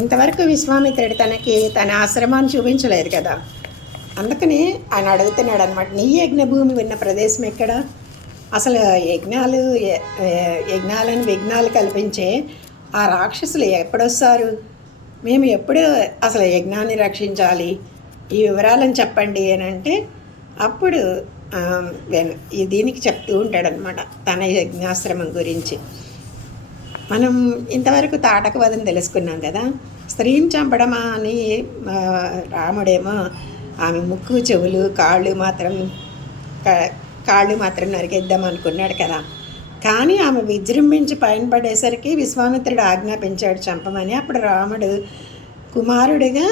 ఇంతవరకు విశ్వామిత్రుడు తన ఆశ్రమాన్ని చూపించలేదు కదా. అందుకని ఆయన అడుగుతున్నాడు అనమాట, నీ యజ్ఞభూమి ఉన్న ప్రదేశం ఎక్కడ? అసలు యజ్ఞాలను విఘ్నాలు కల్పించే ఆ రాక్షసులు ఎప్పుడొస్తారు? మేము ఎప్పుడు అసలు యజ్ఞాన్ని రక్షించాలి, ఈ వివరాలను చెప్పండి అని అంటే అప్పుడు దీనికి చెప్తూ ఉంటాడనమాట తన యజ్ఞాశ్రమం గురించి. మనం ఇంతవరకు తాటక వధం తెలుసుకున్నాం కదా. స్త్రీని చంపడమా అని రాముడేమో ఆమె ముక్కు చెవులు కాళ్ళు మాత్రం నరికేద్దాం అనుకున్నాడు కదా. కానీ ఆమె విజృంభించి పైన పడేసరికి విశ్వామిత్రుడు ఆజ్ఞాపించాడు చంపమని. అప్పుడు రాముడు కుమారుడిగా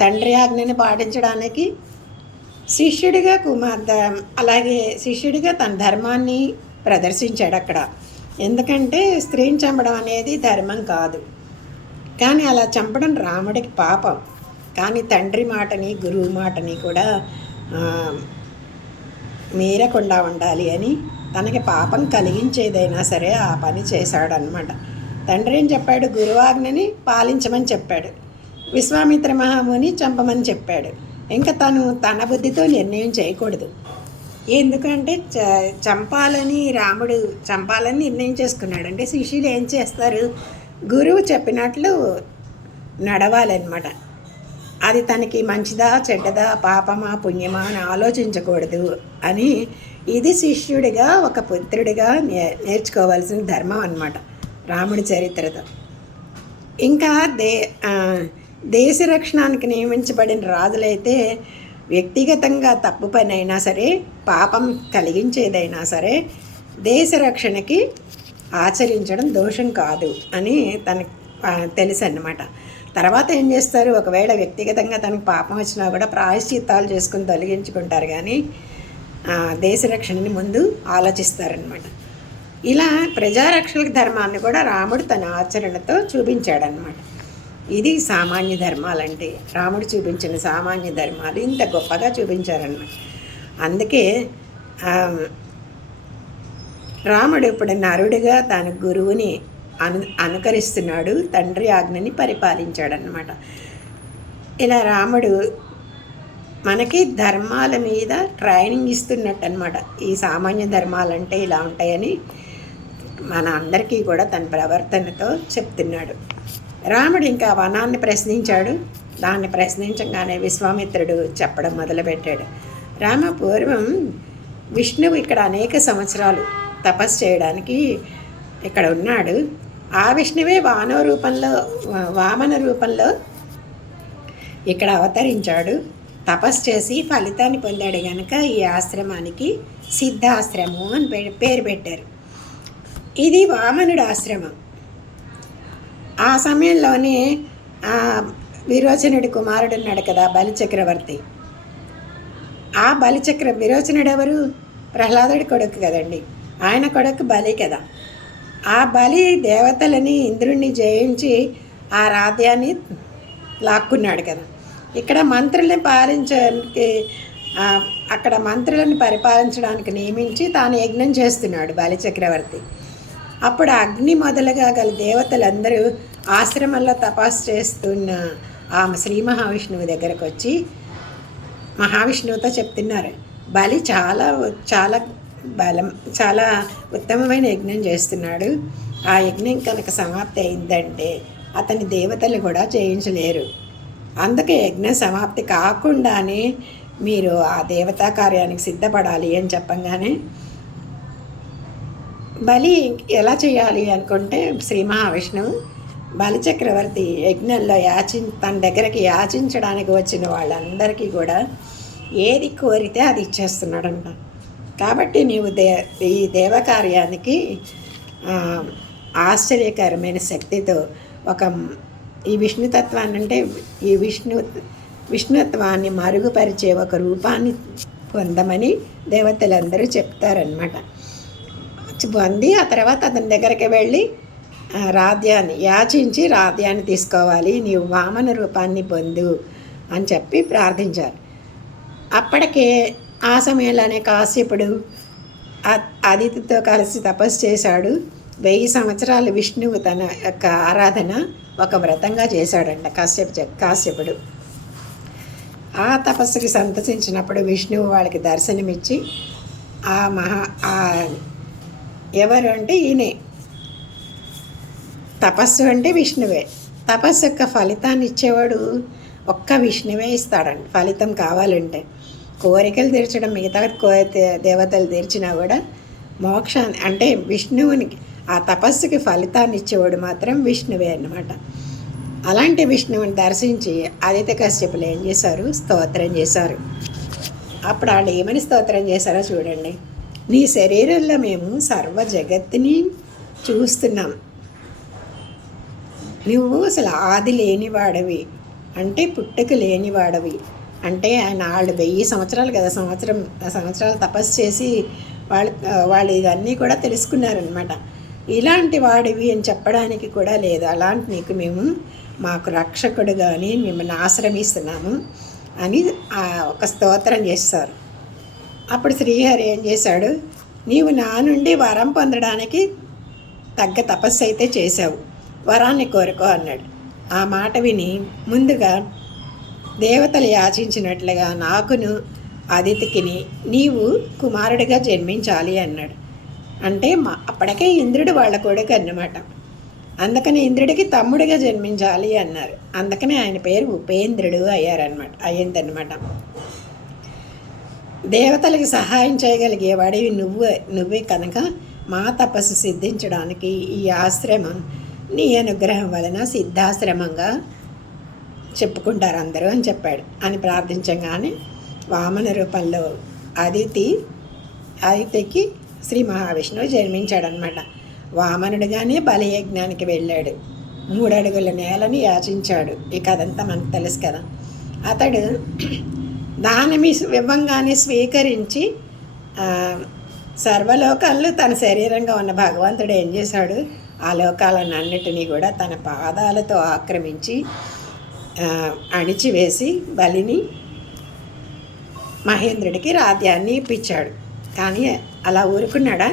తండ్రి ఆజ్ఞని పాటించడానికి అలాగే శిష్యుడిగా తన ధర్మాన్ని ప్రదర్శించాడు అక్కడ. ఎందుకంటే స్త్రీని చంపడం అనేది ధర్మం కాదు, కానీ అలా చంపడం రాముడికి పాపం. కానీ తండ్రి మాటని గురువు మాటని కూడా మీరకుండా ఉండాలి అని తనకి పాపం కలిగించేదైనా సరే ఆ పని చేశాడనమాట. తండ్రి ఏం చెప్పాడు? గురువాజ్ఞని పాలించమని చెప్పాడు. విశ్వామిత్ర మహాముని చంపమని చెప్పాడు. ఇంకా తన బుద్ధితో నిర్ణయం చేయకూడదు. ఎందుకంటే రాముడు చంపాలని నిర్ణయం చేసుకున్నాడు. అంటే శిష్యులు ఏం చేస్తారు? గురువు చెప్పినట్లు నడవాలన్నమాట. అది తనకి మంచిదా చెడ్డదా పాపమా పుణ్యమా అని ఆలోచించకూడదు అని. ఇది శిష్యుడిగా ఒక పుత్రుడిగా నేర్చుకోవాల్సిన ధర్మం అన్నమాట రాముడి చరిత్రతో. ఇంకా దేశ రక్షణానికి నియమించబడిన రాజులైతే వ్యక్తిగతంగా తప్పు పని అయినా సరే పాపం కలిగించేదైనా సరే దేశ రక్షణకి ఆచరించడం దోషం కాదు అని తనకు తెలుసు అన్నమాట. తర్వాత ఏం చేస్తారు? ఒకవేళ వ్యక్తిగతంగా తనకు పాపం వచ్చినా కూడా ప్రాయశ్చిత్తాలు చేసుకుని తొలగించుకుంటారు, కానీ దేశ రక్షణని ముందు ఆలోచిస్తారనమాట. ఇలా ప్రజారక్షణ ధర్మాన్ని కూడా రాముడు తన ఆచరణతో చూపించాడనమాట. ఇది సామాన్య ధర్మాలంటే. రాముడు చూపించిన సామాన్య ధర్మాలు ఇంత గొప్పగా చూపించారన్నమాట. అందుకే రాముడు ఇప్పుడు నరుడిగా తన గురువుని అనుకరిస్తున్నాడు, తండ్రి ఆజ్ఞని పరిపాలించాడనమాట. ఇలా రాముడు మనకి ధర్మాల మీద ట్రైనింగ్ ఇస్తున్నట్టు అనమాట. ఈ సామాన్య ధర్మాలంటే ఇలా ఉంటాయని మన అందరికీ కూడా తన ప్రవర్తనతో చెప్తున్నాడు. రాముడు ఇంకా వనాన్ని ప్రశ్నించాడు. దాన్ని ప్రశ్నించగానే విశ్వామిత్రుడు చెప్పడం మొదలుపెట్టాడు. రామ, పూర్వం విష్ణువు ఇక్కడ అనేక సంవత్సరాలు తపస్సు చేయడానికి ఇక్కడ ఉన్నాడు. ఆ విష్ణువే వామన రూపంలో ఇక్కడ అవతరించాడు. తపస్సు చేసి ఫలితాన్ని పొందాడు కనుక ఈ ఆశ్రమానికి సిద్ధాశ్రమం అని పేరు పెట్టారు. ఇది వామనుడి ఆశ్రమం. ఆ సమయంలోనే విరోచనుడి కుమారుడు ఉన్నాడు కదా, బలిచక్రవర్తి. ఆ విరోచనుడు ఎవరు? ప్రహ్లాదుడి కొడుకు కదండి. ఆయన కొడుకు బలి కదా. ఆ బలి దేవతలని ఇంద్రుణ్ణి జయించి ఆ రాజ్యాన్ని లాక్కున్నాడు కదా. ఇక్కడ మంత్రులను పరిపాలించడానికి నియమించి తాను యజ్ఞం చేస్తున్నాడు బలిచక్రవర్తి. అప్పుడు అగ్ని మొదలుగా గల దేవతలందరూ ఆశ్రమంలో తపస్సు చేస్తున్న ఆ శ్రీ మహావిష్ణువు దగ్గరకు వచ్చి మహావిష్ణువుతో చెప్తున్నారు, బలి చాలా ఉత్తమమైన యజ్ఞం చేస్తున్నాడు. ఆ యజ్ఞం కనుక సమాప్తి అయిందంటే అతని దేవతలు కూడా చేయించలేరు. అందుకే యజ్ఞ సమాప్తి కాకుండానే మీరు ఆ దేవతా కార్యానికి సిద్ధపడాలి అని చెప్పంగానే బలి ఎలా చేయాలి అనుకుంటే శ్రీ మహావిష్ణువు బలిచక్రవర్తి యజ్ఞంలో తన దగ్గరికి యాచించడానికి వచ్చిన వాళ్ళందరికీ కూడా ఏది కోరితే అది ఇచ్చేస్తున్నాడంట. కాబట్టి నీవు ఈ దేవకార్యానికి ఆశ్చర్యకరమైన శక్తితో ఈ విష్ణుతత్వాన్ని అంటే ఈ విష్ణుత్వాన్ని మరుగుపరిచే ఒక రూపాన్ని పొందమని దేవతలందరూ చెప్తారనమాట. పొంది ఆ తర్వాత అతని దగ్గరికి వెళ్ళి యాచించి రాధ్యాన్ని తీసుకోవాలి, నీవు వామన రూపాన్ని పొందు అని చెప్పి ప్రార్థించారు. అప్పటికే ఆ సమయంలోనే కాశ్యపుడు అదితితో కలిసి తపస్సు చేశాడు. 1000 సంవత్సరాలు విష్ణువు తన యొక్క ఆరాధన ఒక వ్రతంగా చేశాడంట కాశ్యపుడు. ఆ తపస్సుకి సంతసించినప్పుడు విష్ణువు వాళ్ళకి దర్శనమిచ్చి ఆ ఎవరు అంటే ఈయనే. తపస్సు అంటే విష్ణువే. తపస్సు యొక్క ఫలితాన్ని ఇచ్చేవాడు ఒక్క విష్ణువే ఇస్తాడండి. ఫలితం కావాలంటే కోరికలు తీర్చడం మిగతా దేవతలు తీర్చినా కూడా మోక్షాన్ని అంటే విష్ణువునికి ఆ తపస్సుకి ఫలితాన్ని ఇచ్చేవాడు మాత్రం విష్ణువే అన్నమాట. అలాంటి విష్ణువుని దర్శించి ఆదిత్య కశ్యపులు ఏం చేశారు? స్తోత్రం చేశారు. అప్పుడు వాళ్ళు ఏమని స్తోత్రం చేశారో చూడండి. నీ శరీరంలో మేము సర్వ జగత్తుని చూస్తున్నాం. నువ్వు అసలు ఆది లేనివాడవి, అంటే పుట్టుక లేనివాడవి. అంటే ఆయన వాళ్ళు 1000 సంవత్సరాలు కదా, సంవత్సరాలు తపస్సు చేసి వాళ్ళు ఇవన్నీ కూడా తెలుసుకున్నారనమాట. ఇలాంటి వాడివి అని చెప్పడానికి కూడా లేదు. అలాంటి నీకు మేము మాకు రక్షకుడు కానీ మిమ్మల్ని ఆశ్రమిస్తున్నాము అని ఒక స్తోత్రం చేస్తారు. అప్పుడు శ్రీహరి ఏం చేశాడు? నీవు నా నుండి వరం పొందడానికి తగ్గ తపస్సు అయితే చేశావు, వరాన్ని కోరుకో అన్నాడు. ఆ మాట విని ముందుగా దేవతలు యాచించినట్లుగా నాకును అదితికిని నీవు కుమారుడిగా జన్మించాలి అన్నాడు. అంటే అప్పటికే ఇంద్రుడు వాళ్ళ కొడుకు అన్నమాట. అందుకని ఇంద్రుడికి తమ్ముడిగా జన్మించాలి అన్నారు. అందుకని ఆయన పేరు ఉపేంద్రుడు అయ్యిందన్నమాట. దేవతలకి సహాయం చేయగలిగేవాడివి నువ్వే కనుక మా తపస్సు సిద్ధించడానికి ఈ ఆశ్రమం నీ అనుగ్రహం వలన సిద్ధాశ్రమంగా చెప్పుకుంటారు అందరూ అని చెప్పాడు. అని ప్రార్థించగానే వామన రూపంలో ఆదిత్యకి శ్రీ మహావిష్ణువు జన్మించాడనమాట. వామనుడిగానే బలియజ్ఞానికి వెళ్ళాడు. 3 అడుగుల నేలని యాచించాడు. ఈ కథంతా మనకు తెలుసు కదా. అతడు దానమి ఇవ్వంగానే స్వీకరించి సర్వలోకాల్లో తన శరీరంగా ఉన్న భగవంతుడు ఏం చేశాడు? ఆ లోకాలన్నిటినీ కూడా తన పాదాలతో ఆక్రమించి అణిచివేసి బలిని మహేంద్రుడికి రాజ్యాన్ని ఇప్పించాడు. కానీ అలా ఊరుకున్నాడా?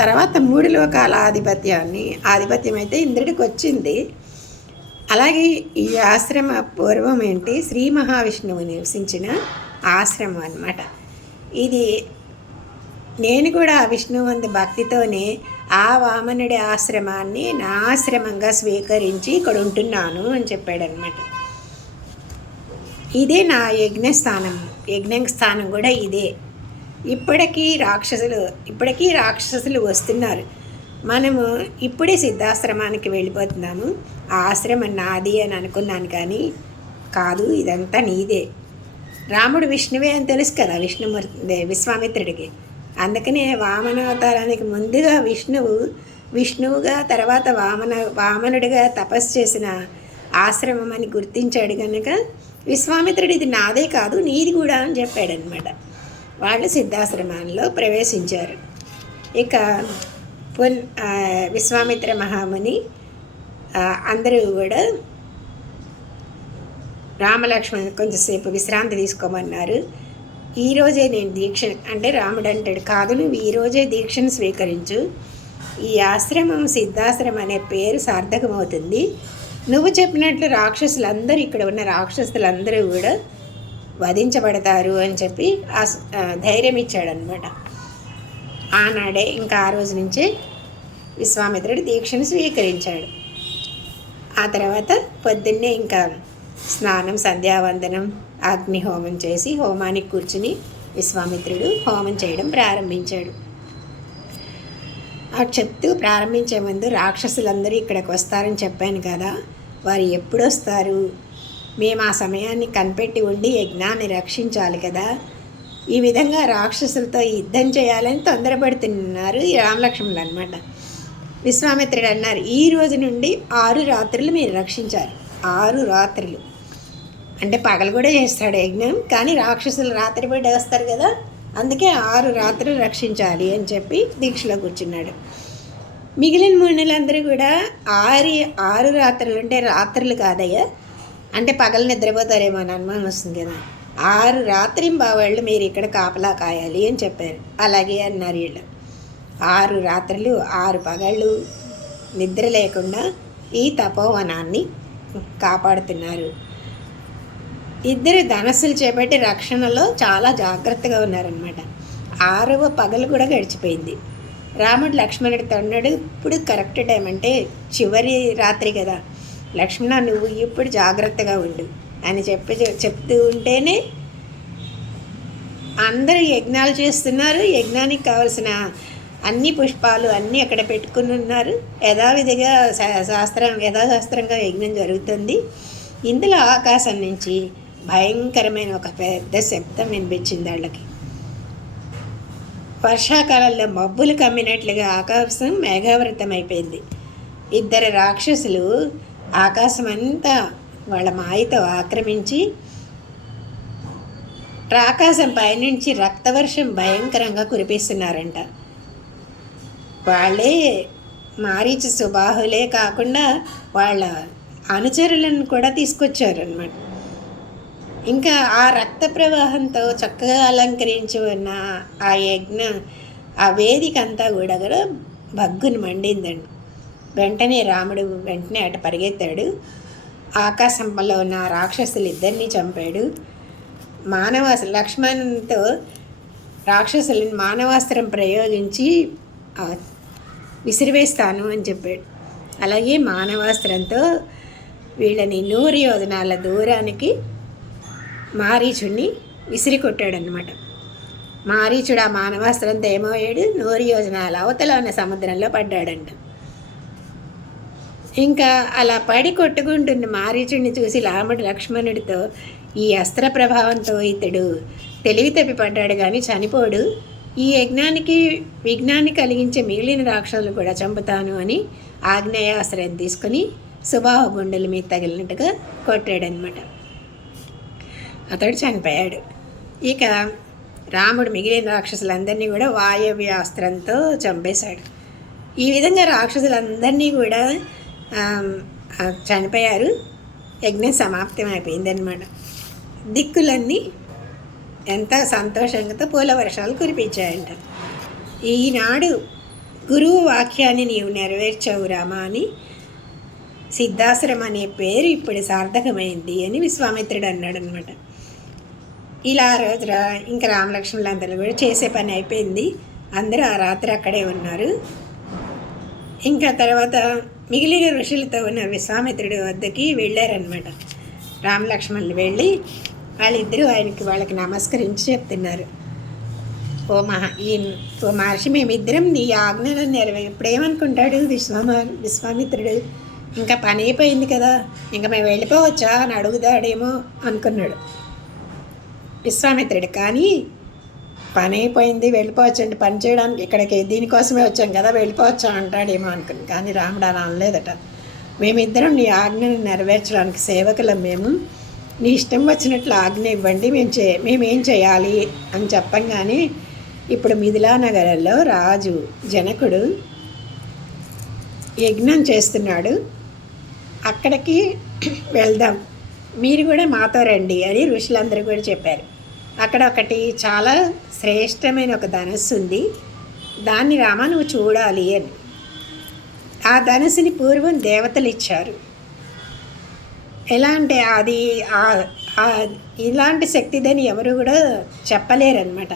తర్వాత 3 లోకాల ఆధిపత్యం అయితే ఇంద్రుడికి వచ్చింది. అలాగే ఈ ఆశ్రమ పూర్వం ఏంటి? శ్రీ మహావిష్ణువు నివసించిన ఆశ్రమం అన్నమాట. ఇది నేను కూడా విష్ణువంది భక్తితోనే ఆ వామనుడి ఆశ్రమాన్ని నా ఆశ్రమంగా స్వీకరించి ఇక్కడ ఉంటున్నాను అని చెప్పాడనమాట. ఇదే నా యజ్ఞం స్థానం కూడా ఇదే. ఇప్పటికీ రాక్షసులు వస్తున్నారు. మనము ఇప్పుడే సిద్ధాశ్రమానికి వెళ్ళిపోతున్నాము. ఆ ఆశ్రమం నాది అని అనుకున్నాను, కానీ కాదు, ఇదంతా నీదే. రాముడు విష్ణువే అని తెలుసు కదా విశ్వామిత్రుడికి. అందుకనే వామనావతారానికి ముందుగా విష్ణువుగా తర్వాత వామనుడిగా తపస్సు చేసిన ఆశ్రమం అని గుర్తించాడు కనుక విశ్వామిత్రుడు ఇది నాదే కాదు నీది కూడా అని చెప్పాడనమాట. వాళ్ళు సిద్ధాశ్రమంలో ప్రవేశించారు. ఇక విశ్వామిత్ర మహాముని అందరూ కూడా రామలక్ష్మణ్ కొంచెంసేపు విశ్రాంతి తీసుకోమన్నారు. ఈరోజే నేను దీక్ష అంటే రాముడు అంటాడు, కాదు నువ్వు ఈరోజే దీక్షను స్వీకరించు. ఈ ఆశ్రమం సిద్ధాశ్రమం అనే పేరు సార్థకమవుతుంది. నువ్వు చెప్పినట్లు రాక్షసులందరూ ఇక్కడ ఉన్న రాక్షసులందరూ కూడా వధించబడతారు అని చెప్పి ధైర్యం ఇచ్చాడనమాట. ఆనాడే ఇంకా ఆ రోజు నుంచే విశ్వామిత్రుడు దీక్షను స్వీకరించాడు. ఆ తర్వాత పొద్దున్నే ఇంకా స్నానం, సంధ్యావందనం, అగ్నిహోమం చేసి హోమానికి కూర్చుని విశ్వామిత్రుడు హోమం చేయడం ప్రారంభించాడు. చెప్తూ ప్రారంభించే ముందు రాక్షసులందరూ ఇక్కడికి వస్తారని చెప్పాను కదా, వారు ఎప్పుడు వస్తారు? మేము ఆ సమయాన్ని కనిపెట్టి ఉండి యజ్ఞాన్ని రక్షించాలి కదా. ఈ విధంగా రాక్షసులతో యుద్ధం చేయాలని తొందరపడుతున్నారు ఈ రామలక్ష్మణులు అనమాట. విశ్వామిత్రుడు అన్నారు, ఈ రోజు నుండి 6 రాత్రులు మీరు రక్షించాలి. 6 రాత్రులు అంటే పగలు కూడా చేస్తాడు యజ్ఞం, కానీ రాక్షసులు రాత్రి పడి వస్తారు కదా, అందుకే 6 రాత్రులు రక్షించాలి అని చెప్పి దీక్షలో కూర్చున్నాడు. మిగిలిన మునులందరూ కూడా 6 రాత్రులు అంటే రాత్రులు కాదయ్యా, అంటే పగలు నిద్రపోతారేమో అని అనుమానం వస్తుంది కదా. 6 రాత్రింబావాళ్ళు మీరు ఇక్కడ కాపలా కాయాలి అని చెప్పారు. అలాగే అన్నారు వీళ్ళు. 6 రాత్రులు 6 పగళ్ళు నిద్ర లేకుండా ఈ తపోవనాన్ని కాపాడుతున్నారు. ఇద్దరు ధనస్సులు చేపట్టి రక్షణలో చాలా జాగ్రత్తగా ఉన్నారనమాట. 6వ పగలు కూడా గడిచిపోయింది. రాముడు లక్ష్మణుడితో అన్నాడు, ఇప్పుడు కరెక్ట్ టైం అంటే చివరి రాత్రి కదా, లక్ష్మణ నువ్వు ఇప్పుడు జాగ్రత్తగా ఉండు అని చెప్తూ ఉంటేనే అందరూ యజ్ఞాలు చేస్తున్నారు. యజ్ఞానికి కావాల్సిన అన్ని పుష్పాలు అన్నీ అక్కడ పెట్టుకుని ఉన్నారు. యథావిధిగా యథాశాస్త్రంగా యజ్ఞం జరుగుతుంది. ఇందులో ఆకాశం నుంచి భయంకరమైన ఒక పెద్ద శబ్దం వినిపించింది వాళ్ళకి. వర్షాకాలంలో మబ్బులు కమ్మినట్లుగా ఆకాశం మేఘావృతం అయిపోయింది. 2 రాక్షసులు ఆకాశం అంతా వాళ్ళ మాయతో ఆక్రమించి ఆకాశం పైనుంచి రక్తవర్షం భయంకరంగా కురిపిస్తున్నారంట. వాళ్ళే మారీచ సుబాహులే కాకుండా వాళ్ళ అనుచరులను కూడా తీసుకొచ్చారనమాట. ఇంకా ఆ రక్త ప్రవాహంతో చక్కగా అలంకరించి ఉన్న ఆ వేదిక అంతా కూడా భగ్గుని మండిందండి. వెంటనే రాముడు అటు పరిగెత్తాడు. ఆకాశంలో ఉన్న రాక్షసులు 2 చంపాడు. లక్ష్మణునితో రాక్షసులను మానవాస్త్రం ప్రయోగించి విసిరివేస్తాను అని చెప్పాడు. అలాగే మానవాస్త్రంతో వీళ్ళని 100 యోజనాల దూరానికి మారీచుడిని విసిరి కొట్టాడనమాట. మారీచుడు ఆ మానవాస్త్రంతో ఏమయ్యాడు, 100 యోజనాల అవతల ఉన్న సముద్రంలో పడ్డాడంట. ఇంకా అలా పడి కొట్టుకుంటున్న మారీచుడిని చూసి రాముడు లక్ష్మణుడితో, ఈ అస్త్ర ప్రభావంతో ఇతడు తెలివి తప్పి పడ్డాడు కానీ చనిపోడు, ఈ యజ్ఞానికి విఘ్నాన్ని కలిగించే మిగిలిన రాక్షసులు కూడా చంపుతాను అని ఆగ్నేయాస్త్రం తీసుకుని సుబాహు గుండెల మీద తగిలినట్టుగా కొట్టాడనమాట. అతడు చనిపోయాడు. ఇక రాముడు మిగిలిన రాక్షసులందరినీ కూడా వాయవ్యాస్త్రంతో చంపేశాడు. ఈ విధంగా రాక్షసులందరినీ కూడా చనిపోయారు. యజ్ఞం సమాప్తం అయిపోయిందనమాట. దిక్కులన్నీ ఎంత సంతోషంగా పూల వర్షాలు కురిపించాయంట. ఈనాడు గురువు వాక్యాన్ని నీవు నెరవేర్చావు రామా అని సిద్ధాశ్రమం అనే పేరు ఇప్పుడు సార్థకమైంది అని విశ్వామిత్రుడు అన్నాడు అనమాట. ఇలా రోజు ఇంకా రామలక్ష్మణులందరూ కూడా చేసే పని అయిపోయింది. అందరూ ఆ రాత్రి అక్కడే ఉన్నారు. ఇంకా తర్వాత మిగిలిన ఋషులతో ఉన్న విశ్వామిత్రుడి వద్దకి వెళ్ళారనమాట. రామలక్ష్మణులు వెళ్ళి వాళ్ళకి నమస్కరించి చెప్తున్నారు, ఓ మహర్షి మేమిద్దరం నీ ఆజ్ఞలను ఇప్పుడేమనుకుంటాడు విశ్వామిత్రుడు, ఇంకా పని అయిపోయింది కదా, ఇంకా మేము వెళ్ళిపోవచ్చా అని అడుగుతాడేమో అనుకున్నాడు విశ్వామిత్రుడు. కానీ పని అయిపోయింది వెళ్ళిపోవచ్చండి, పని చేయడానికి ఇక్కడికి దీనికోసమే వచ్చాం కదా వెళ్ళిపోవచ్చా అంటాడేమో అనుకుని. కానీ రాముడు అలా అనలేదట. మేమిద్దరం నీ ఆజ్ఞను నెరవేర్చడానికి సేవకులం, మేము నీ ఇష్టం వచ్చినట్లు ఆజ్ఞ ఇవ్వండి, మేమేం చేయాలి అని చెప్పంగానే ఇప్పుడు మిథిలా నగరంలో రాజు జనకుడు యజ్ఞం చేస్తున్నాడు, అక్కడికి వెళ్దాం, మీరు కూడా మాతో రండి అని ఋషులందరూ కూడా చెప్పారు. అక్కడ ఒకటి చాలా శ్రేష్టమైన ఒక ధనస్సు ఉంది, దాన్ని రామ నువ్వు చూడాలి అని. ఆ ధనస్సుని పూర్వం దేవతలు ఇచ్చారు. ఎలా అంటే అది ఇలాంటి శక్తిదని ఎవరు కూడా చెప్పలేరన్నమాట.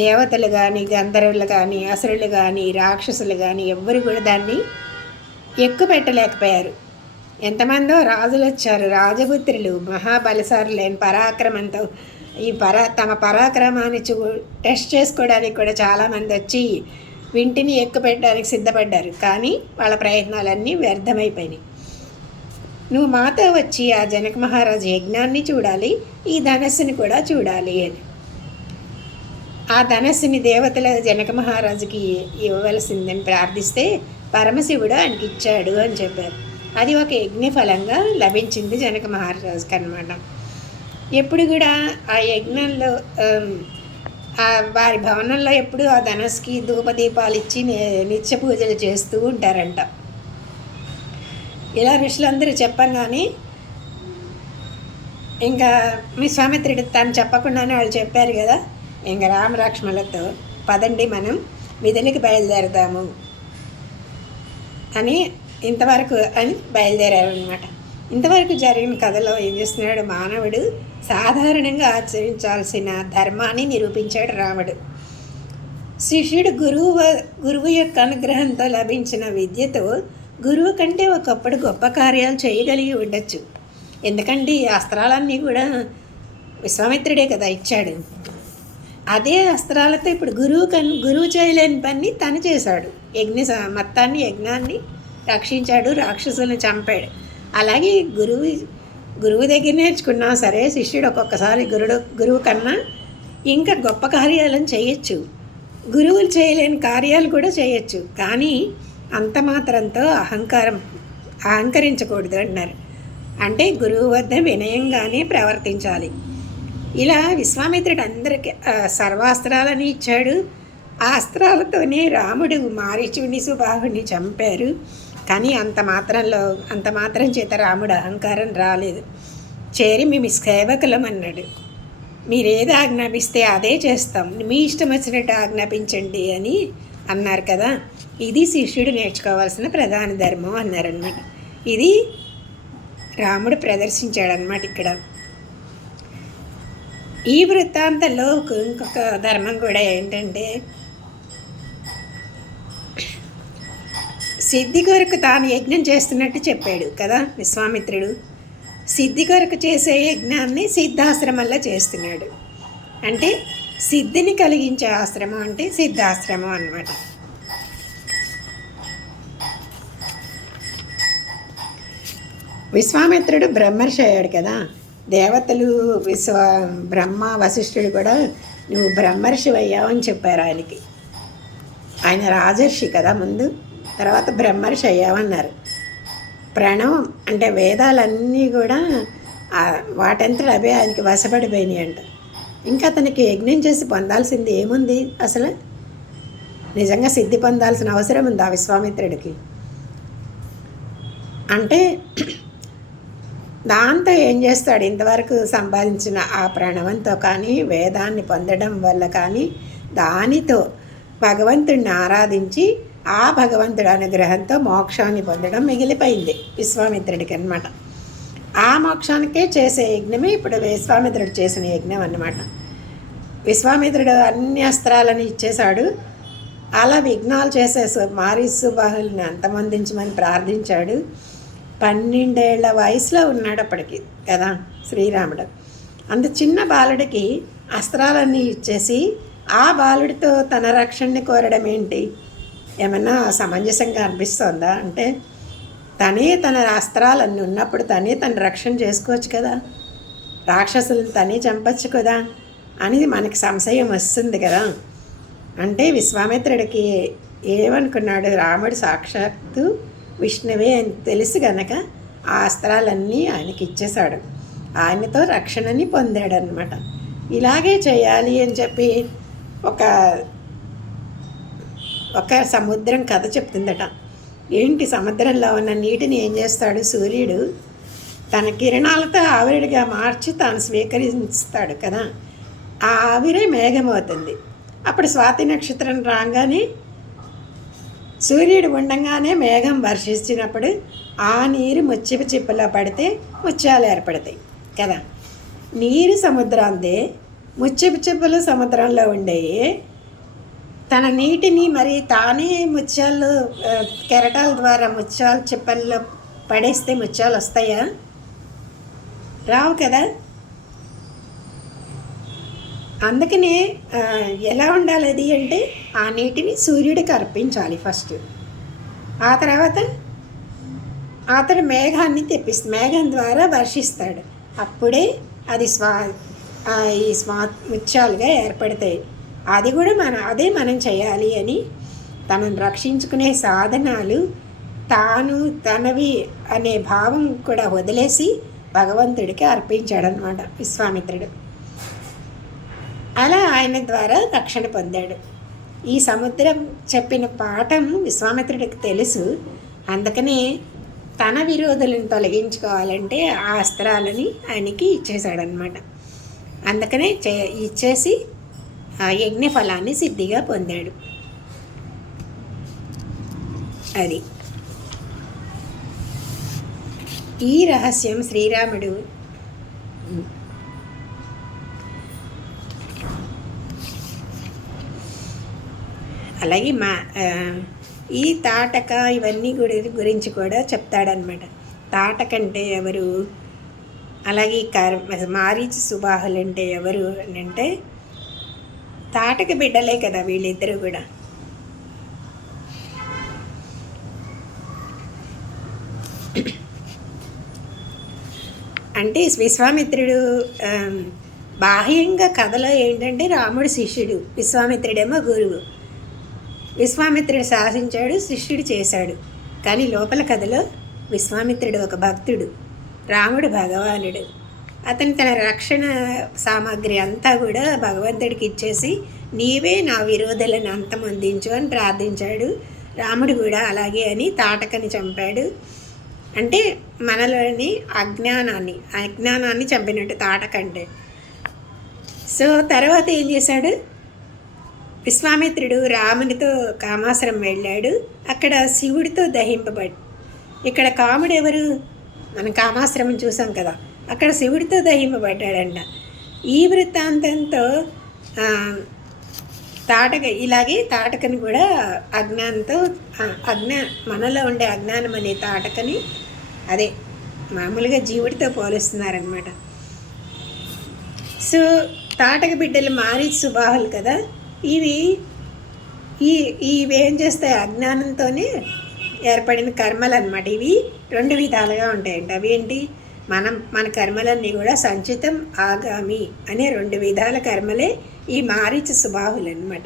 దేవతలు కానీ గంధర్వులు కానీ అసురులు కానీ రాక్షసులు కానీ ఎవ్వరు కూడా దాన్ని ఎక్కువ పెట్టలేకపోయారు. ఎంతమందో రాజులు వచ్చారు, రాజపుత్రులు మహాబలశాలులైన పరాక్రమంతో తమ పరాక్రమాన్ని టెస్ట్ చేసుకోవడానికి కూడా చాలామంది వచ్చి వింటిని ఎక్కువ పెట్టడానికి సిద్ధపడ్డారు. కానీ వాళ్ళ ప్రయత్నాలన్నీ వ్యర్థమైపోయినాయి. నువ్వు మాతో వచ్చి ఆ జనక మహారాజు యజ్ఞాన్ని చూడాలి, ఈ ధనస్సుని కూడా చూడాలి అని. ఆ ధనస్సుని దేవతల జనక మహారాజుకి ఇవ్వవలసిందని ప్రార్థిస్తే పరమశివుడు ఆయనకి ఇచ్చాడు అని చెప్పారు. అది ఒక యజ్ఞఫలంగా లభించింది జనక మహారాజుకి అన్నమాట. ఎప్పుడు కూడా ఆ యజ్ఞంలో వారి భవనంలో ఎప్పుడు ఆ ధనస్సుకి ధూపదీపాలు ఇచ్చి నిత్య పూజలు చేస్తూ ఉంటారంట. ఇలా ఋషులందరూ చెప్పంగానే ఇంకా విశ్వామిత్రుడు తను చెప్పకుండానే వాళ్ళు చెప్పారు కదా, ఇంకా రామలక్ష్మణులతో పదండి మనం మిథిలకి బయలుదేరదాము అని ఇంతవరకు అని బయలుదేరారనమాట. ఇంతవరకు జరిగిన కథలో ఏం చేస్తున్నాడు, మానవుడు సాధారణంగా ఆచరించాల్సిన ధర్మాన్ని నిరూపించాడు రాముడు. శిష్యుడు గురువు యొక్క అనుగ్రహంతో లభించిన విద్యతో గురువు కంటే ఒకప్పుడు గొప్ప కార్యాలు చేయగలిగి ఉండొచ్చు. ఎందుకంటే ఈ అస్త్రాలన్నీ కూడా విశ్వామిత్రుడే కదా ఇచ్చాడు. అదే అస్త్రాలతో ఇప్పుడు గురువు చేయలేని పని తను చేశాడు. యజ్ఞాన్ని రక్షించాడు, రాక్షసులను చంపాడు. అలాగే గురువు దగ్గర నేర్చుకున్నా సరే శిష్యుడు ఒక్కొక్కసారి గురువు కన్నా ఇంకా గొప్ప కార్యాలను చేయొచ్చు. గురువులు చేయలేని కార్యాలు కూడా చేయొచ్చు. కానీ అంత మాత్రంతో అహంకరించకూడదు అన్నారు. అంటే గురువు వద్ద వినయంగానే ప్రవర్తించాలి. ఇలా విశ్వామిత్రుడు అందరికీ సర్వాస్త్రాలని ఇచ్చాడు. ఆ అస్త్రాలతోనే రాముడు మారీచుని సుబాహుని చంపారు. కానీ అంత మాత్రం చేత రాముడు అహంకారం రాలేదు. చేరి మేము సేవకులం అన్నాడు. మీరేది ఆజ్ఞాపిస్తే అదే చేస్తాం, మీ ఇష్టం వచ్చినట్టు ఆజ్ఞాపించండి అని అన్నారు కదా. ఇది శిష్యుడు నేర్చుకోవాల్సిన ప్రధాన ధర్మం అన్నారనమాట. ఇది రాముడు ప్రదర్శించాడనమాట ఇక్కడ. ఈ వృత్తాంతంలో ఇంకొక ధర్మం కూడా ఏంటంటే, సిద్ధి కొరకు తాను యజ్ఞం చేస్తున్నట్టు చెప్పాడు కదా విశ్వామిత్రుడు. సిద్ధి కొరకు చేసే యజ్ఞాన్ని సిద్ధాశ్రమంలో చేస్తున్నాడు. అంటే సిద్ధిని కలిగించే ఆశ్రమం అంటే సిద్ధాశ్రమం అన్నమాట. విశ్వామిత్రుడు బ్రహ్మర్షి అయ్యాడు కదా. దేవతలు బ్రహ్మ వశిష్ఠుడు కూడా నువ్వు బ్రహ్మర్షి అయ్యావు అని చెప్పారు ఆయనకి. ఆయన రాజర్షి కదా ముందు, తర్వాత బ్రహ్మర్షి అయ్యావన్నారు. ప్రణవం అంటే వేదాలన్నీ కూడా వాటంతట అవే ఆయనకి వశపడిపోయినాయి అంట. ఇంకా అతనికి యజ్ఞం చేసి పొందాల్సింది ఏముంది అసలు? నిజంగా సిద్ధి పొందాల్సిన అవసరం ఉంది ఆ విశ్వామిత్రుడికి. అంటే దాంతో ఏం చేస్తాడు, ఇంతవరకు సంపాదించిన ఆ ప్రణవంతో కానీ వేదాన్ని పొందడం వల్ల కానీ దానితో భగవంతుడిని ఆరాధించి ఆ భగవంతుడి అనుగ్రహంతో మోక్షాన్ని పొందడం మిగిలిపోయింది విశ్వామిత్రుడికి అన్నమాట. ఆ మోక్షానికే చేసే యజ్ఞమే ఇప్పుడు విశ్వామిత్రుడు చేసిన యజ్ఞం అన్నమాట. విశ్వామిత్రుడు అన్ని అస్త్రాలను ఇచ్చేశాడు. అలా విఘ్నాలు చేసే మారీసుబాహుల్ని అంతమొందించమని ప్రార్థించాడు. 12 ఏళ్ల వయసులో ఉన్నాడు అప్పటికి కదా శ్రీరాముడు. అంత చిన్న బాలుడికి అస్త్రాలన్నీ ఇచ్చేసి ఆ బాలుడితో తన రక్షణని కోరడం ఏంటి? ఏమన్నా సమంజసంగా అనిపిస్తుందా? అంటే తన అస్త్రాలన్నీ ఉన్నప్పుడు తన రక్షణ చేసుకోవచ్చు కదా, రాక్షసులను తనే చంపచ్చు కదా అనేది మనకి సంశయం వస్తుంది కదా. అంటే విశ్వామిత్రుడికి ఏమనుకున్నాడు, రాముడు సాక్షాత్తు విష్ణువే అని తెలుసు గనక ఆ అస్త్రాలన్నీ ఆయనకి ఇచ్చేశాడు. ఆయనతో రక్షణని పొందాడనమాట. ఇలాగే చేయాలి అని చెప్పి ఒక సముద్రం కథ చెప్తుందట. ఏంటి, సముద్రంలో ఉన్న నీటిని ఏం చేస్తాడు సూర్యుడు తన కిరణాలతో ఆవిరిగా మార్చి తాను స్వీకరిస్తాడు కదా. ఆ ఆవిరే మేఘం అవుతుంది. అప్పుడు స్వాతి నక్షత్రం రాగానే సూర్యుడు ఉండంగానే మేఘం వర్షించినప్పుడు ఆ నీరు ముత్యపు చిప్పలో పడితే ముత్యాలు ఏర్పడతాయి కదా. నీరు సముద్రాందే, ముత్యపు చిప్పలు సముద్రంలో ఉండేవి. తన నీటిని మరి తానే ముత్యాలు కెరటాల ద్వారా ముత్యాలు చిప్పల్లో పడేస్తే ముత్యాలు వస్తాయా? రావు కదా. అందుకనే ఎలా ఉండాలి అది అంటే ఆ నీటిని సూర్యుడికి అర్పించాలి ఫస్ట్. ఆ తర్వాత అతడు మేఘాన్ని మేఘం ద్వారా వర్షిస్తాడు. అప్పుడే అది ముత్యాలుగా ఏర్పడతాయి. అది కూడా అదే మనం చేయాలి అని తనను రక్షించుకునే సాధనాలు తనవి అనే భావం కూడా వదిలేసి భగవంతుడికి అర్పించాడనమాట విశ్వామిత్రుడు. అలా ఆయన ద్వారా రక్షణ పొందాడు. ఈ సముద్రం చెప్పిన పాఠం విశ్వామిత్రుడికి తెలుసు. అందుకనే తన విరోధులను తొలగించుకోవాలంటే ఆ అస్త్రాలని ఆయనకి ఇచ్చేశాడనమాట. అందుకనే ఇచ్చేసి ఆ యజ్ఞ ఫలాన్ని సిద్ధిగా పొందాడు. అది ఈ రహస్యం శ్రీరాముడు అలాగే ఈ తాటక ఇవన్నీ గురించి కూడా చెప్తాడనమాట. తాటక అంటే ఎవరు, అలాగే మారీచి సుబాహులు అంటే ఎవరు అంటే తాటక బిడ్డలే కదా వీళ్ళిద్దరూ కూడా. అంటే విశ్వామిత్రుడు బాహ్యంగా కథలో ఏంటంటే రాముడు శిష్యుడు, విశ్వామిత్రుడేమో గురువు. విశ్వామిత్రుడు శాసించాడు, శిష్యుడు చేశాడు. కానీ లోపల కథలో విశ్వామిత్రుడు ఒక భక్తుడు, రాముడు భగవానుడు. అతను తన రక్షణ సామాగ్రి అంతా కూడా భగవంతుడికి ఇచ్చేసి నీవే నా విరోధులను అంతమొందించు అని ప్రార్థించాడు. రాముడు కూడా అలాగే అని తాటకని చంపాడు. అంటే మనలోని అజ్ఞానాన్ని చంపినట్టు తాటకంటే. సో తర్వాత ఏం చేశాడు, విశ్వామిత్రుడు రామునితో కామాశ్రమం వెళ్ళాడు. అక్కడ శివుడితో దహింపబడి, ఇక్కడ కాముడు ఎవరు, మనం కామాశ్రమం చూసాం కదా, అక్కడ శివుడితో దహింపబడ్డాడంట. ఈ వృత్తాంతంతో ఇలాగే తాటకని కూడా అజ్ఞానంతో మనలో ఉండే అజ్ఞానం అనే తాటకని అదే మామూలుగా జీవుడితో పోలుస్తున్నారనమాట. సో తాటక బిడ్డలు మారీచి సుబాహులు కదా, ఇవి ఏం చేస్తాయి, అజ్ఞానంతోనే ఏర్పడిన కర్మలు అనమాట. ఇవి 2 విధాలుగా ఉంటాయంట. అవి ఏంటి, మన కర్మలన్నీ కూడా సంచితం ఆగామి అనే 2 విధాల కర్మలే ఈ మారీచి సుబాహులు అనమాట.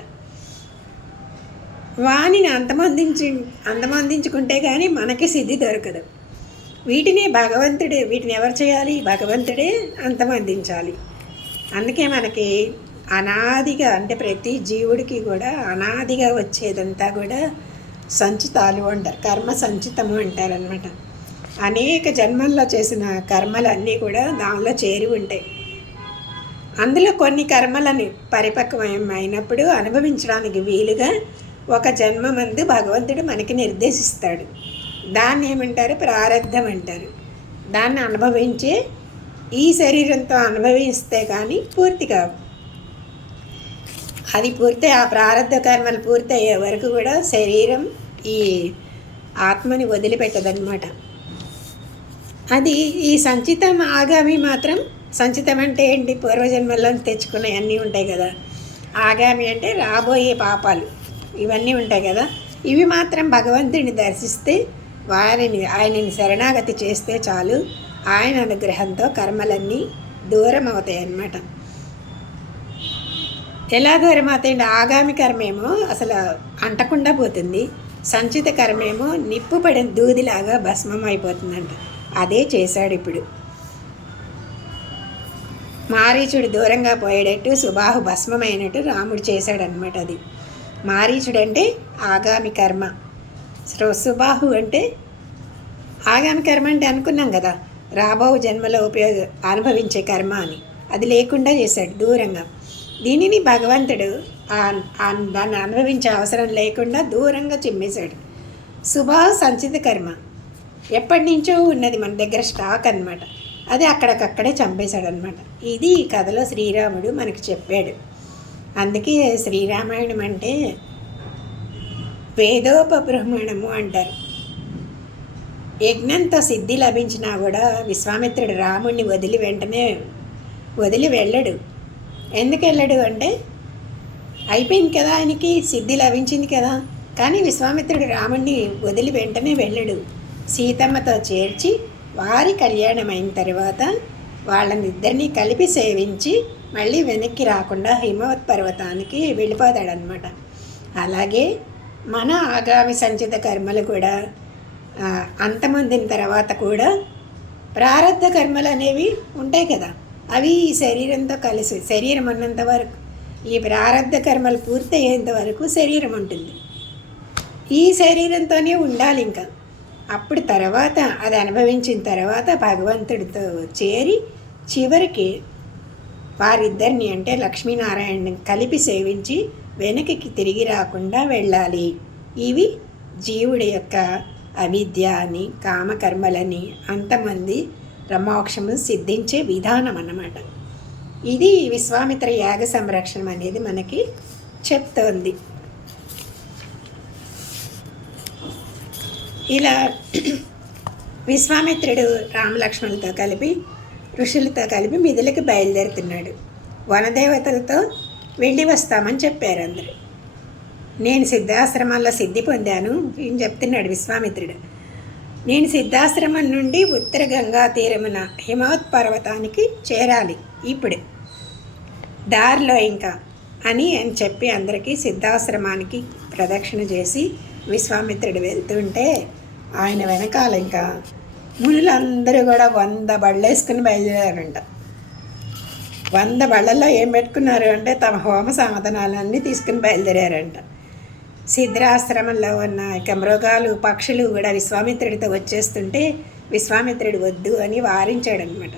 వాణిని అంతమొందించుకుంటే కానీ మనకి సిద్ధి దొరకదు. వీటిని ఎవరు చేయాలి, భగవంతుడే అంతమొందించాలి. అందుకే మనకి అనాదిగా, అంటే ప్రతి జీవుడికి కూడా అనాదిగా వచ్చేదంతా కూడా సంచితాలు అంటారు, కర్మ సంచితము అంటారనమాట. అనేక జన్మల్లో చేసిన కర్మలన్నీ కూడా దానిలో చేరి ఉంటాయి. అందులో కొన్ని కర్మలని పరిపక్వమైనప్పుడు అనుభవించడానికి వీలుగా ఒక జన్మ మందు భగవంతుడు మనకి నిర్దేశిస్తాడు. దాన్ని ఏమంటారు, ప్రారబ్ధం అంటారు. దాన్ని అనుభవించే ఈ శరీరంతో అనుభవిస్తే కానీ పూర్తి కావు. అది ఆ ప్రారబ్ధ కర్మలు పూర్తయ్యే వరకు కూడా శరీరం ఈ ఆత్మని వదిలిపెట్టదనమాట. అది ఈ సంచితం ఆగామి మాత్రం, సంచితం అంటే ఏంటి, పూర్వజన్మల్లో తెచ్చుకునే అన్నీ ఉంటాయి కదా. ఆగామి అంటే రాబోయే పాపాలు ఇవన్నీ ఉంటాయి కదా. ఇవి మాత్రం భగవంతుడిని దర్శిస్తే, ఆయనని శరణాగతి చేస్తే చాలు, ఆయన అనుగ్రహంతో కర్మలన్నీ దూరం అవుతాయి అన్నమాట. ఎలా దూరం అవుతాయండి, ఆగామి కర్మేమో అసలు అంటకుండా పోతుంది, సంచిత కర్మేమో నిప్పు పడిన దూదిలాగా భస్మం అయిపోతుందంట. అదే చేశాడు ఇప్పుడు. మారీచుడు దూరంగా పోయేటట్టు, సుబాహు భస్మమైనట్టు రాముడు చేశాడనమాట. అది మారీచుడు అంటే ఆగామి కర్మ, సుబాహు అంటే ఆగామి కర్మ అంటే అనుకున్నాం కదా, రాబో జన్మలో అనుభవించే కర్మ అని. అది లేకుండా చేశాడు దూరంగా. దీనిని భగవంతుడు దాన్ని అనుభవించే అవసరం లేకుండా దూరంగా చిమ్మేశాడు. సుబాహు సంచిత కర్మ ఎప్పటి నుంచో ఉన్నది మన దగ్గర స్టాక్ అనమాట, అది అక్కడికక్కడే చంపేశాడు అనమాట. ఇది ఈ కథలో శ్రీరాముడు మనకి చెప్పాడు. అందుకే శ్రీరామాయణం అంటే వేదోపబ్రహ్మణము అంటారు. యజ్ఞంతో సిద్ధి లభించినా కూడా విశ్వామిత్రుడు రాముడిని వదిలి వెళ్ళడు. ఎందుకు వెళ్ళడు అంటే అయిపోయింది కదా, ఆయనకి సిద్ధి లభించింది కదా. కానీ విశ్వామిత్రుడు రాముడిని వదిలి వెంటనే వెళ్ళడు. సీతమ్మతో చేర్చి వారి కళ్యాణం అయిన తర్వాత వాళ్ళనిద్దరినీ కలిపి సేవించి మళ్ళీ వెనక్కి రాకుండా హిమవత్ పర్వతానికి వెళ్ళిపోతాడనమాట. అలాగే మన ఆగామి సంచిత కర్మలు కూడా అంతమొందిన తర్వాత కూడా ప్రారబ్ధ కర్మలు అనేవి ఉంటాయి కదా, అవి ఈ శరీరంతో కలిసి, శరీరం ఉన్నంత వరకు, ఈ ప్రారబ్ధ కర్మలు పూర్తయ్యేంత వరకు శరీరం ఉంటుంది. ఈ శరీరంతోనే ఉండాలి ఇంకా. అప్పుడు తర్వాత అది అనుభవించిన తర్వాత భగవంతుడితో చేరి చివరికి వారిద్దరిని అంటే లక్ష్మీనారాయణని కలిపి సేవించి వెనక్కి తిరిగి రాకుండా వెళ్ళాలి. ఇవి జీవుడి యొక్క అవిద్య అని కామకర్మలని అంతమంది మోక్షము సిద్ధించే విధానం అన్నమాట. ఇది విశ్వామిత్ర యాగ సంరక్షణ అనేది మనకి చెప్తోంది. ఇలా విశ్వామిత్రుడు రామలక్ష్మణులతో కలిపి ఋషులతో కలిపి మిథులకి బయలుదేరుతున్నాడు. వనదేవతలతో వెళ్ళి వస్తామని చెప్పారు అందరూ. నేను సిద్ధాశ్రమంలో సిద్ధి పొందాను అని చెప్తున్నాడు విశ్వామిత్రుడు. నేను సిద్ధాశ్రమం నుండి ఉత్తర గంగా తీరమున హిమవత్ పర్వతానికి చేరాలి ఇప్పుడు దారిలో ఇంకా అని చెప్పి అందరికీ సిద్ధాశ్రమానికి ప్రదక్షిణ చేసి విశ్వామిత్రుడు వెళ్తుంటే ఆయన వెనకాల ఇంకా మునులందరూ కూడా 100 బళ్ళు వేసుకుని బయలుదేరారంట. 100 బళ్ళల్లో ఏం పెట్టుకున్నారు అంటే తమ హోమ సాధనాలన్నీ తీసుకుని బయలుదేరారంట. సిద్ధాశ్రమంలో ఉన్న ఇక మృగాలు పక్షులు కూడా విశ్వామిత్రుడితో వచ్చేస్తుంటే విశ్వామిత్రుడు వద్దు అని వారించాడనమాట.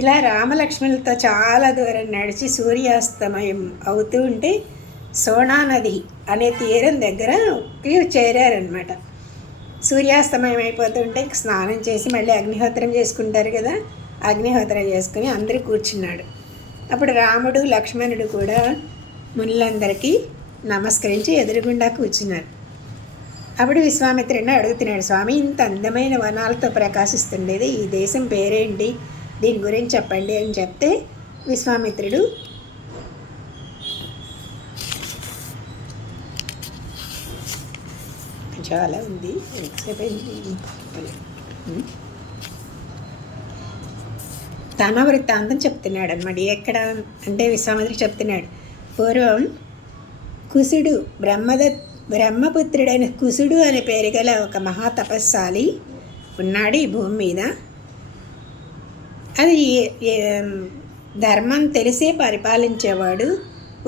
ఇలా రామలక్ష్మణులతో చాలా దూరం నడిచి సూర్యాస్తమయం అవుతూ ఉంటే సోనా నది అనే తీరం దగ్గరకి చేరారనమాట. సూర్యాస్తమయం అయిపోతుంటే స్నానం చేసి మళ్ళీ అగ్నిహోత్రం చేసుకుంటారు కదా, అగ్నిహోత్రం చేసుకుని అందరూ కూర్చున్నాడు. అప్పుడు రాముడు లక్ష్మణుడు కూడా మునులందరికీ నమస్కరించి ఎదురుగుండా కూర్చున్నారు. అప్పుడు విశ్వామిత్రుడిని అడుగుతున్నాడు, స్వామి ఇంత అందమైన వనాలతో ప్రకాశిస్తుండేది ఈ దేశం పేరేంటి, దీని గురించి చెప్పండి అని చెప్తే విశ్వామిత్రుడు చాలా ఉంది తన వృత్తాంతం చెప్తున్నాడు అనమాట. ఎక్కడ అంటే విశ్వామిత్రుడు చెప్తున్నాడు, పూర్వం కుశుడు బ్రహ్మపుత్రుడైన కుశుడు అనే పేరు గల ఒక మహాతపస్సాలి ఉన్నాడు ఈ భూమి మీద. అది ధర్మం తెలిసే పరిపాలించేవాడు,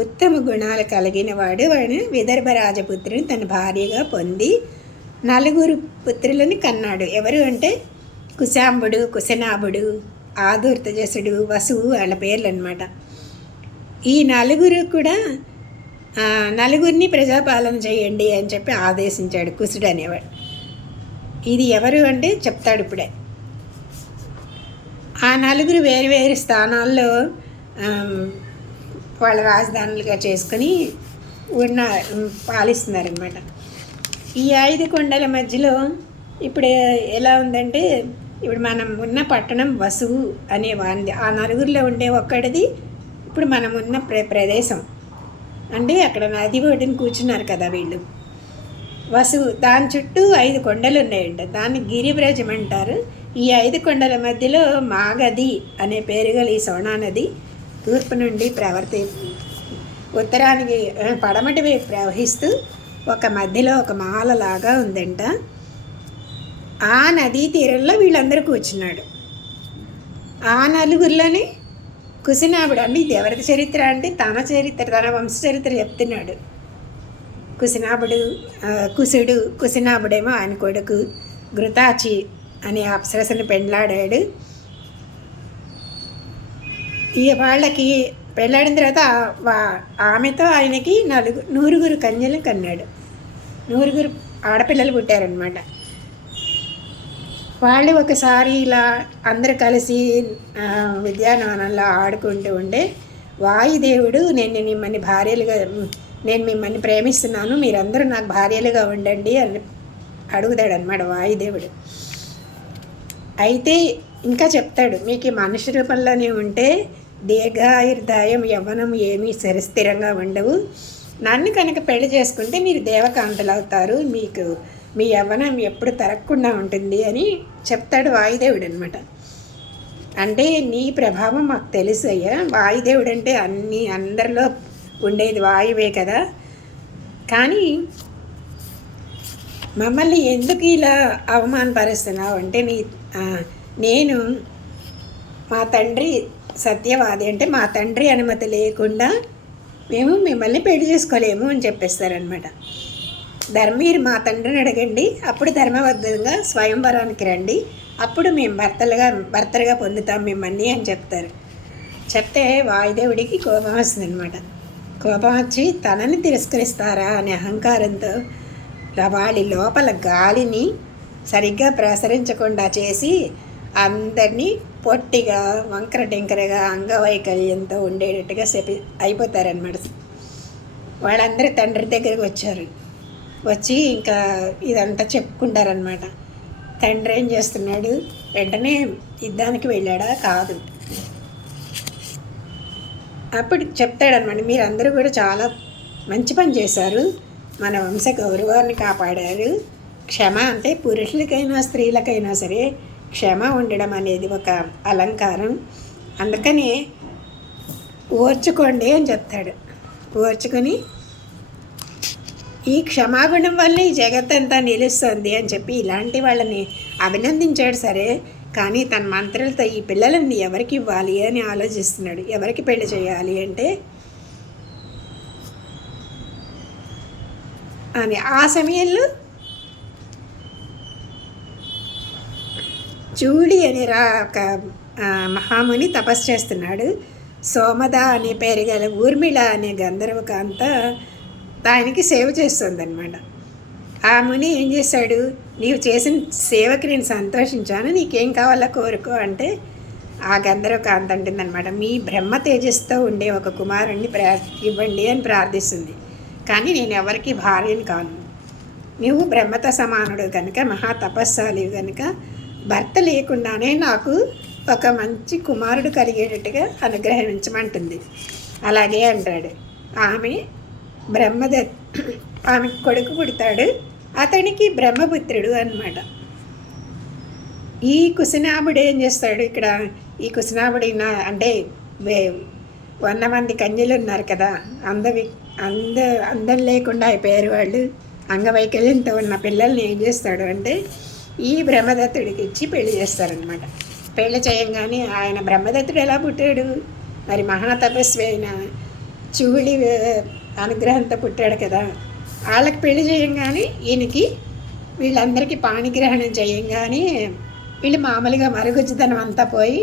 ఉత్తమ గుణాలు కలిగిన వాడు. వాడిని విదర్భ రాజపుత్రిని తన భార్యగా పొంది 4 పుత్రులని కన్నాడు. ఎవరు అంటే కుశాంబుడు, కుశనాభుడు, ఆదుర్తజసుడు, వసువు వాళ్ళ పేర్లు అనమాట. ఈ 4 కూడా 4 ప్రజాపాలన చేయండి అని చెప్పి ఆదేశించాడు కుశుడు అనేవాడు. ఇది ఎవరు అంటే చెప్తాడు ఇప్పుడే. ఆ 4 వేరు వేరు స్థానాల్లో వాళ్ళ రాజధానులుగా చేసుకొని పాలిస్తున్నారనమాట. ఈ 5 కొండల మధ్యలో ఇప్పుడు ఎలా ఉందంటే, ఇప్పుడు మనం ఉన్న పట్టణం వసువు అనే వాంది. ఆ 4లో ఉండే ఒక్కడిది ఇప్పుడు మనం ఉన్న ప్రదేశం. అంటే అక్కడ నది ఒడ్డున కూర్చున్నారు కదా వీళ్ళు, వసువు. దాని చుట్టూ 5 కొండలు ఉన్నాయంట, దాన్ని గిరివ్రజం అంటారు. ఈ 5 కొండల మధ్యలో మాగధి అనే పేరు గల ఈ సోనా నది తూర్పు నుండి ఉత్తరానికి పడమటి వైపు ప్రవహిస్తూ ఒక మధ్యలో ఒక మాలలాగా ఉందంట. ఆ నదీ తీరంలో వీళ్ళందరూ కూర్చున్నాడు. ఆ 4లోనే కుశనాభుడు, అంటే ఇది ఎవరి చరిత్ర అంటే తన చరిత్ర, తన వంశ చరిత్ర చెప్తున్నాడు. కుశుడు, కుశనాభుడేమో ఆయన కొడుకు ఘృతాచి అనే అప్సరసను పెండ్లాడాడు. ఈ వాళ్ళకి పెళ్ళాడిన తర్వాత ఆమెతో ఆయనకి 9 కన్యలు కన్నాడు. 9 ఆడపిల్లలు పుట్టారనమాట. వాళ్ళు ఒకసారి ఇలా అందరూ కలిసి ఉద్యానవనంలో ఆడుకుంటూ ఉండే వాయుదేవుడు నేను మిమ్మల్ని ప్రేమిస్తున్నాను, మీరందరూ నాకు భార్యలుగా ఉండండి అని అడుగుతాడనమాట వాయుదేవుడు. అయితే ఇంకా చెప్తాడు, మీకు మనిషి రూపంలోనే ఉంటే దీర్ఘాయుర్దాయం యవ్వనం ఏమీ స్థిరంగా ఉండవు, నన్ను కనుక పెళ్లి చేసుకుంటే మీరు దేవకాంతలు అవుతారు, మీకు మీ యవ్వనం ఎప్పుడు తరగకుండా ఉంటుంది అని చెప్తాడు వాయుదేవుడు అనమాట. అంటే నీ ప్రభావం మాకు తెలుసు అయ్యా, వాయుదేవుడు అంటే అందరిలో ఉండేది వాయువే కదా, కానీ మమ్మల్ని ఎందుకు ఇలా అవమానపరుస్తున్నావు అంటే నేను మా తండ్రి సత్యవాది, అంటే మా తండ్రి అనుమతి లేకుండా మేము మిమ్మల్ని పెళ్లి చేసుకోలేము అని చెప్పేస్తారనమాట. మీరు మా తండ్రిని అడగండి, అప్పుడు ధర్మబద్ధంగా స్వయంవరానికి రండి, అప్పుడు మేము భర్తలుగా పొందుతాం మిమ్మల్ని అని చెప్తారు. చెప్తే వాయుదేవుడికి కోపం వస్తుంది అనమాట. కోపం వచ్చి తనని తిరస్కరిస్తారా అనే అహంకారంతో వాళ్ళ లోపల గాలిని సరిగ్గా ప్రసరించకుండా చేసి అందరినీ పొట్టిగా వంకర టింకరగా అంగవైకల్యంతో ఉండేటట్టుగా అయిపోతారనమాట. వాళ్ళందరూ తండ్రి దగ్గరికి వచ్చారు. వచ్చి ఇంకా ఇదంతా చెప్పుకుంటారనమాట. తండ్రి ఏం చేస్తున్నాడు, వెంటనే యుద్ధానికి వెళ్ళాడా? కాదు. అప్పుడు చెప్తాడనమాట, మీరందరూ కూడా చాలా మంచి పని చేశారు, మన వంశ గౌరవాన్ని కాపాడారు. క్షమ అంటే పురుషులకైనా స్త్రీలకైనా సరే క్షమ ఉండడం అనేది ఒక అలంకారం. అందుకని ఓర్చుకోండి అని చెప్తాడు. ఓర్చుకొని ఈ క్షమాగుణం వల్ల ఈ జగత్తంతా నిలుస్తుంది అని చెప్పి ఇలాంటి వాళ్ళని అభినందించాడు. సరే, కానీ తన మంత్రులతో ఈ పిల్లలని ఎవరికి ఇవ్వాలి అని ఆలోచిస్తున్నాడు. ఎవరికి పెళ్లి చేయాలి అంటే అని ఆ సమయంలో చూడి అనే ఒక మహాముని తపస్సు చేస్తున్నాడు. సోమద అనే పేరు గల ఊర్మిళ అనే గంధర్వకాంత ఆయనకి సేవ చేస్తుందన్నమాట. ఆ ముని ఏం చేశాడు, నీవు చేసిన సేవకి నేను సంతోషించాను, నీకేం కావాలో కోరుకో అంటే ఆ గంధర్వకాంత అంటుందన్నమాట, మీ బ్రహ్మ తేజస్తో ఉండే ఒక కుమారుణ్ణి ఇవ్వండి అని ప్రార్థిస్తుంది. కానీ నేను ఎవరికి భార్యని కాను, నువ్వు బ్రహ్మతో సమానుడు కనుక మహాతపస్సాలి కనుక భర్త లేకుండానే నాకు ఒక మంచి కుమారుడు కలిగేటట్టుగా అనుగ్రహించమంటుంది. అలాగే అంటాడు. ఆమె ఆమెకు కొడుకు పుడతాడు. అతనికి బ్రహ్మపుత్రుడు అన్నమాట. ఈ కుశనాభుడు ఏం చేస్తాడు, ఇక్కడ ఈ కుశనాభుడు అంటే 100 మంది కన్యలు ఉన్నారు కదా, అందం లేకుండా అయిపోయారు వాళ్ళు. అంగవైకల్యంతో ఉన్న పిల్లల్ని ఏం చేస్తాడు అంటే ఈ బ్రహ్మదత్తుడికి ఇచ్చి పెళ్లి చేస్తారనమాట. పెళ్లి చేయంగానే ఆయన బ్రహ్మదత్తుడు ఎలా పుట్టాడు, మరి మహాతపస్వి అయిన చూడి అనుగ్రహంతో పుట్టాడు కదా. వాళ్ళకి పెళ్లి చేయంగానే ఈయనకి వీళ్ళందరికీ పాణిగ్రహణం చేయంగానే వీళ్ళు మామూలుగా మరుగుజ్జుతనం అంతా పోయి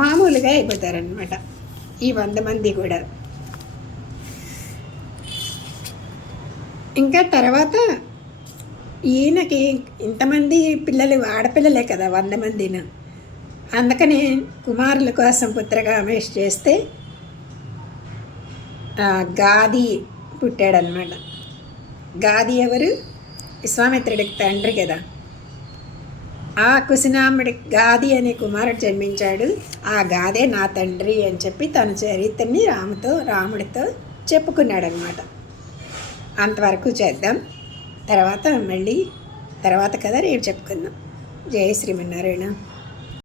మామూలుగా అయిపోతారనమాట ఈ 100 మంది కూడా. ఇంకా తర్వాత ఈయనకి ఇంతమంది పిల్లలు ఆడపిల్లలే కదా 100 మందిన. అందుకని కుమారుల కోసం పుత్రకామేష్ చేస్తే గాది పుట్టాడనమాట. గాది ఎవరు, విశ్వామిత్రుడికి తండ్రి కదా. ఆ కుశనాముడి గాది అనే కుమారుడు జన్మించాడు. ఆ గాదే నా తండ్రి అని చెప్పి తన చరిత్రని రాముడితో చెప్పుకున్నాడనమాట. అంతవరకు చేద్దాం. తర్వాత మళ్ళీ తర్వాత కథ రేపు చెప్పుకుందాం. జై శ్రీమన్నారాయణ.